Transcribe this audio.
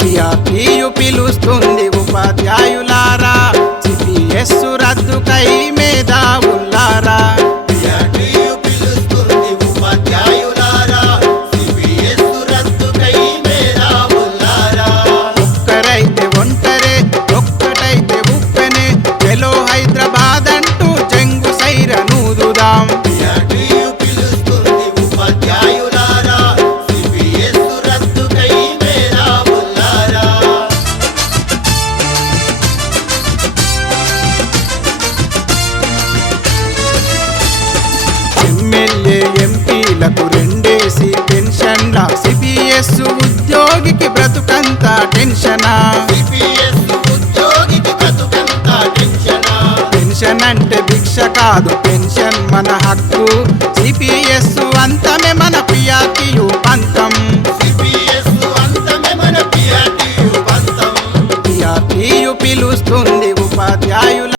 సిఆర్పియు పిలుస్తుంది ఉపాధ్యాయులారా. సిపిఎస్ రద్దుకై ఎంపీలకు రెండేసి పెన్షన్ల సిపిఎస్ ఉద్యోగికి బ్రతుకంతా టెన్షనా సిపిఎస్ ఉద్యోగికి బ్రతుకంతా టెన్షనా పెన్షన్ అంటే భిక్ష కాదు పెన్షన్ మన హక్కు. సిపిఎస్ అంతమే మన పంతం. పిఆర్టీయు పంతం. పియాకియు పిలుస్తుంది ఉపాధ్యాయుల